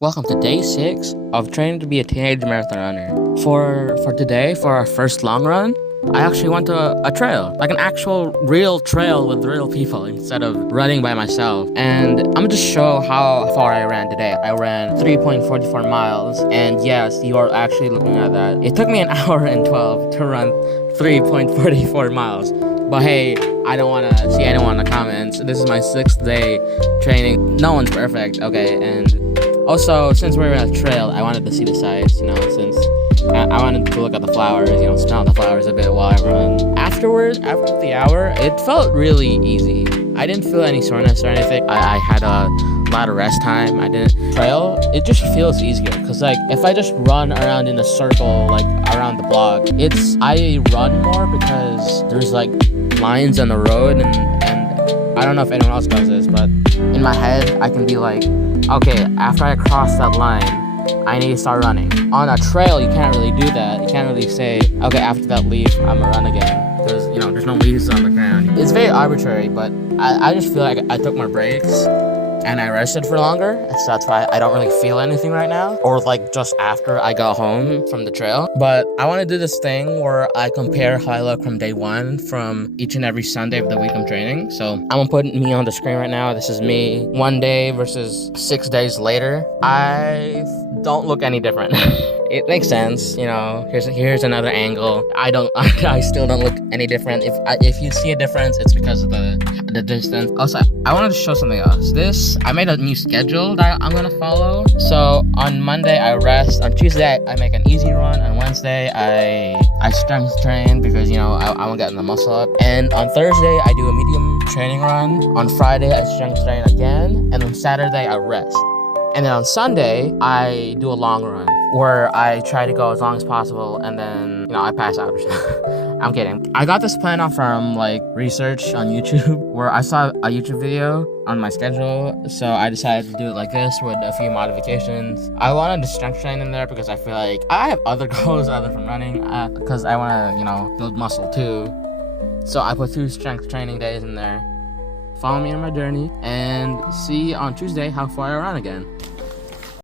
Welcome to day 6 of training to be a teenage marathon runner. For today, for our first long run, I actually went to a trail, like an actual real trail with real people instead of running by myself. And I'm gonna just show how far I ran today. I ran 3.44 miles, and yes, you are actually looking at that. It took me an hour and 12 to run 3.44 miles. But hey, I don't want to see anyone in the comments. This is my 6th day training. No one's perfect, okay? And also, since we were at a trail, I wanted to see the sights, since I wanted to look at the flowers, smell the flowers a bit while I run. Afterwards, after the hour, it felt really easy. I didn't feel any soreness or anything. I had a lot of rest time. I didn't trail. It just feels easier because if I just run around in a circle, around the block, I run more because there's lines on the road and I don't know if anyone else does this, but in my head, I can be okay, after I cross that line, I need to start running. On a trail, you can't really do that. You can't really say, okay, after that leaf, I'm gonna run again. Because, there's no leaves on the ground. It's very arbitrary, but I just feel like I took more breaks and I rested for longer. So that's why I don't really feel anything right now. Or just after I got home from the trail. But I want to do this thing where I compare how I look from day 1 from each and every Sunday of the week I'm training. So I'm gonna put me on the screen right now. This is me 1 day versus 6 days later. I don't look any different. It makes sense, here's another angle. I still don't look any different. If you see a difference, it's because of the distance. Also, I wanted to show something else. I made a new schedule that I'm gonna follow. So on Monday I rest. On Tuesday I make an easy run. On Wednesday I strength train because I want to get the muscle up. And on Thursday I do a medium training run. On Friday I strength train again, and on Saturday I rest. And then on Sunday, I do a long run where I try to go as long as possible and then, I pass out or something. I'm kidding. I got this plan off from research on YouTube where I saw a YouTube video on my schedule. So I decided to do it like this with a few modifications. I wanted to strength train in there because I feel like I have other goals other from running because I want to, build muscle too. So I put 2 strength training days in there. Follow me on my journey and see on Tuesday how far I run again.